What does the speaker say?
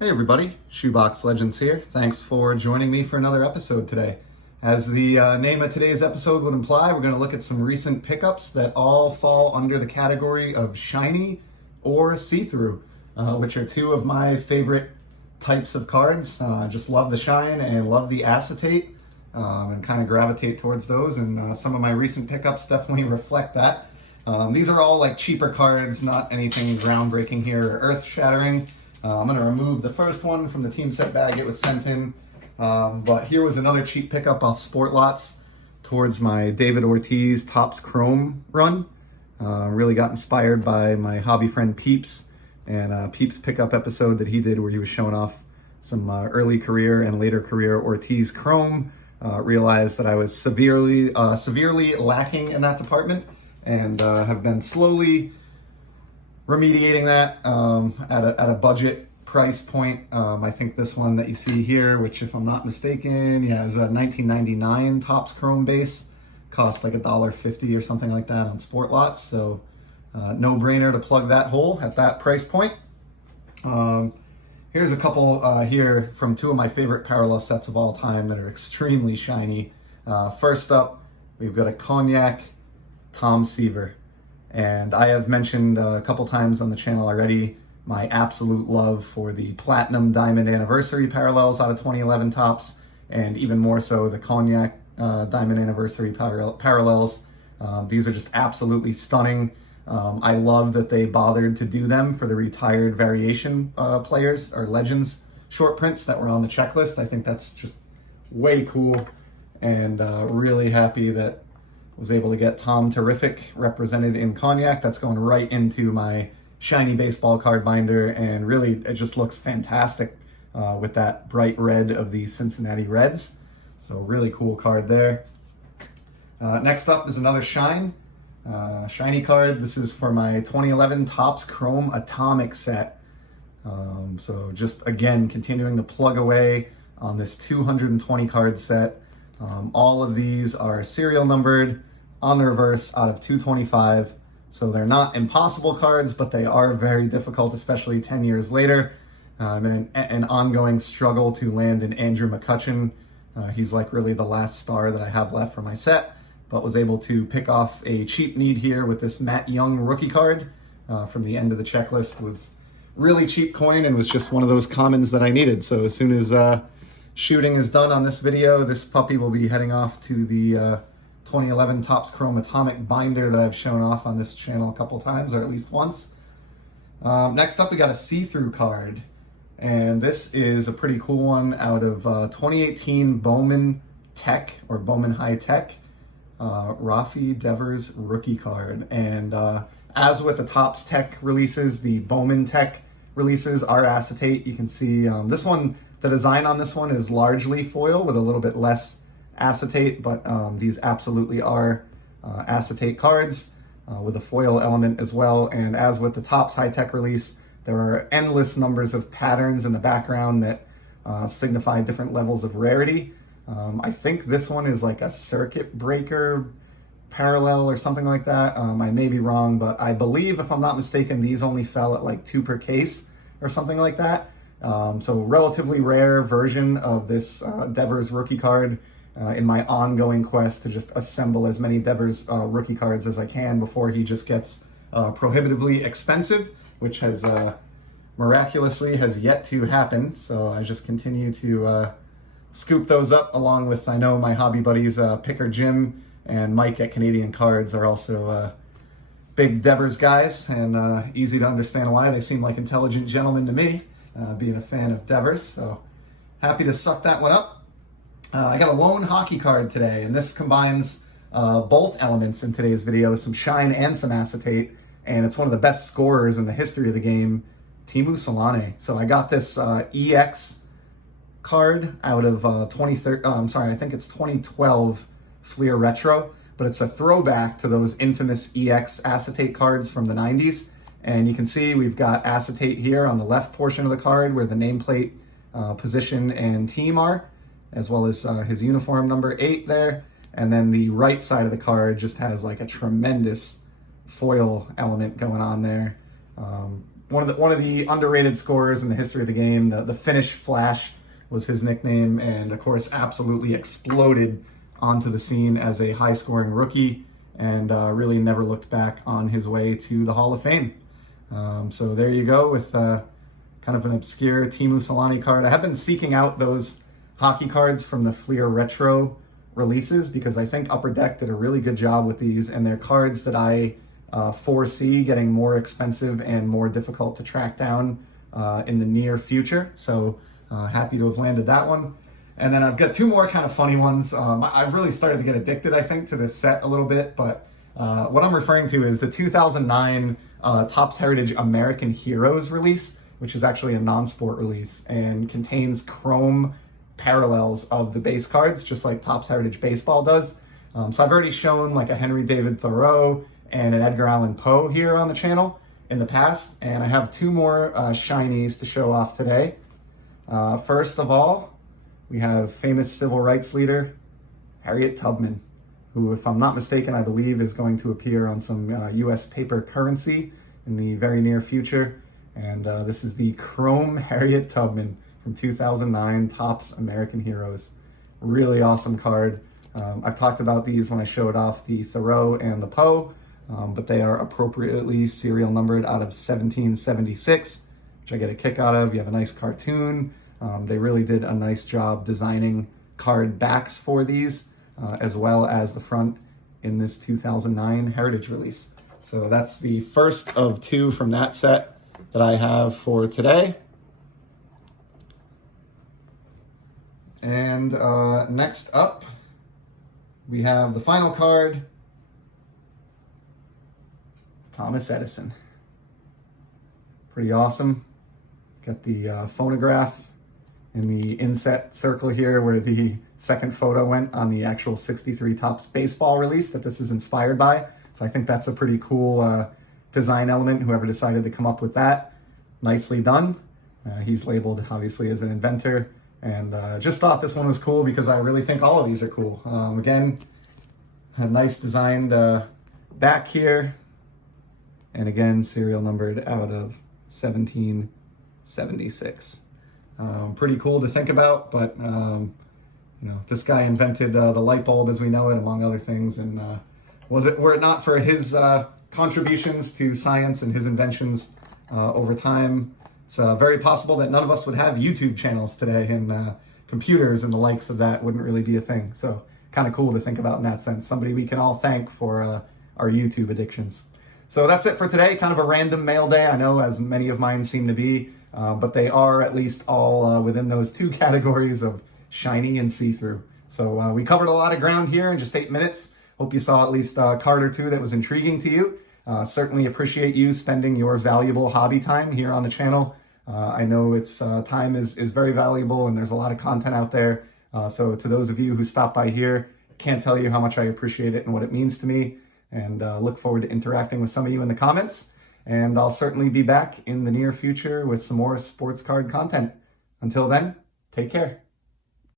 Hey everybody, Shoebox Legends here. Thanks for joining me for another episode today. As the name of today's episode would imply, we're going to look at some recent pickups that all fall under the category of shiny or see-through, which are two of my favorite types of cards. Just love the shine and love the acetate, and kind of gravitate towards those, and some of my recent pickups definitely reflect that. These are all like cheaper cards, not anything groundbreaking here or earth-shattering. I'm going to remove the first one from the team set bag it was sent in, but here was another cheap pickup off Sport Lots towards my David Ortiz Topps Chrome run. Really got inspired by my hobby friend Peeps and Peeps pickup episode that he did where he was showing off some early career and later career Ortiz Chrome. Realized that I was severely lacking in that department and have been slowly remediating that at a budget price point. I think this one that you see here, which if I'm not mistaken, is a 1999 Topps Chrome base, cost like $1.50 or something like that on Sport Lots. So no brainer to plug that hole at that price point. Here's a couple here from two of my favorite parallel sets of all time that are extremely shiny. First up, we've got a Cognac Tom Seaver. And I have mentioned a couple times on the channel already my absolute love for the Platinum Diamond Anniversary parallels out of 2011 Topps, and even more so the Cognac Diamond Anniversary parallels. These are just absolutely stunning. I love that they bothered to do them for the retired variation players or legends short prints that were on the checklist. I think that's just way cool, and really happy that was able to get Tom Terrific represented in Cognac. That's going right into my shiny baseball card binder, and really it just looks fantastic with that bright red of the Cincinnati Reds. So really cool card there. Next up is another shiny card. This is for my 2011 Topps Chrome Atomic set. So just again continuing to plug away on this 220 card set. All of these are serial numbered on the reverse out of 225. So they're not impossible cards, but they are very difficult, especially 10 years later. And an ongoing struggle to land an Andrew McCutchen. He's like really the last star that I have left for my set, but was able to pick off a cheap need here with this Matt Young rookie card from the end of the checklist. Was really cheap coin and was just one of those commons that I needed. So as soon as shooting is done on this video, this puppy will be heading off to the 2011 Topps Chrome Atomic binder that I've shown off on this channel a couple times, or at least once. Next up, we got a see-through card, and this is a pretty cool one out of 2018 Bowman Tech, or Bowman High Tech, Rafi Devers rookie card. And as with the Topps Tech releases, the Bowman Tech releases are acetate. You can see this one, the design on this one is largely foil with a little bit less acetate, but these absolutely are acetate cards with a foil element as well. And as with the Topps High Tech release, there are endless numbers of patterns in the background that signify different levels of rarity. I think this one is like a circuit breaker parallel or something like that. I may be wrong, but I believe, if I'm not mistaken, these only fell at like 2 per case or something like that. So relatively rare version of this Devers rookie card in my ongoing quest to just assemble as many Devers rookie cards as I can before he just gets prohibitively expensive, which has miraculously has yet to happen. So I just continue to scoop those up, along with, I know my hobby buddies Picker Jim and Mike at Canadian Cards are also big Devers guys, and easy to understand why. They seem like intelligent gentlemen to me, being a fan of Devers. So happy to suck that one up. I got a lone hockey card today, and this combines both elements in today's video, some shine and some acetate, and it's one of the best scorers in the history of the game, Teemu Selanne. So I got this EX card out of I think it's 2012 Fleer Retro, but it's a throwback to those infamous EX acetate cards from the 90s. And you can see we've got acetate here on the left portion of the card where the nameplate, position, and team are, as well as his uniform number 8 there. And then the right side of the card just has like a tremendous foil element going on there. one of the underrated scorers in the history of the game. The Finnish Flash was his nickname, and of course absolutely exploded onto the scene as a high-scoring rookie, and really never looked back on his way to the Hall of Fame. So there you go with kind of an obscure Teemu Selanne card. I have been seeking out those hockey cards from the Fleer Retro releases because I think Upper Deck did a really good job with these, and they're cards that I foresee getting more expensive and more difficult to track down in the near future. So happy to have landed that one. And then I've got two more kind of funny ones. I've really started to get addicted, I think, to this set a little bit, but what I'm referring to is the 2009 Topps Heritage American Heroes release, which is actually a non-sport release and contains chrome parallels of the base cards, just like Topps Heritage Baseball does. So I've already shown like a Henry David Thoreau and an Edgar Allan Poe here on the channel in the past, and I have two more shinies to show off today. First of all, we have famous civil rights leader Harriet Tubman, who, if I'm not mistaken, I believe is going to appear on some US paper currency in the very near future. And this is the Chrome Harriet Tubman from 2009 Topps American Heroes. Really awesome card. I've talked about these when I showed off the Thoreau and the Poe, but they are appropriately serial numbered out of 1776, which I get a kick out of. You have a nice cartoon. They really did a nice job designing card backs for these, as well as the front in this 2009 Heritage release. So that's the first of two from that set that I have for today. And next up, we have the final card, Thomas Edison. Pretty awesome. Got the phonograph in the inset circle here where the second photo went on the actual 63 Topps baseball release that this is inspired by. So I think that's a pretty cool design element, whoever decided to come up with that. Nicely done. He's labeled obviously as an inventor, and just thought this one was cool because I really think all of these are cool. Again, a nice designed back here, and again serial numbered out of 1776. Pretty cool to think about, but you know, this guy invented the light bulb as we know it, among other things, and were it not for his contributions to science and his inventions over time, it's very possible that none of us would have YouTube channels today, and computers and the likes of that wouldn't really be a thing. So kind of cool to think about in that sense. Somebody we can all thank for our YouTube addictions. So that's it for today. Kind of a random mail day, I know, as many of mine seem to be, but they are at least all within those two categories of shiny and see-through. So we covered a lot of ground here in just 8 minutes. Hope you saw at least a card or two that was intriguing to you. Certainly appreciate you spending your valuable hobby time here on the channel. I know it's time is very valuable, and there's a lot of content out there. So to those of you who stop by here, can't tell you how much I appreciate it and what it means to me, and look forward to interacting with some of you in the comments. And I'll certainly be back in the near future with some more sports card content. Until then, take care.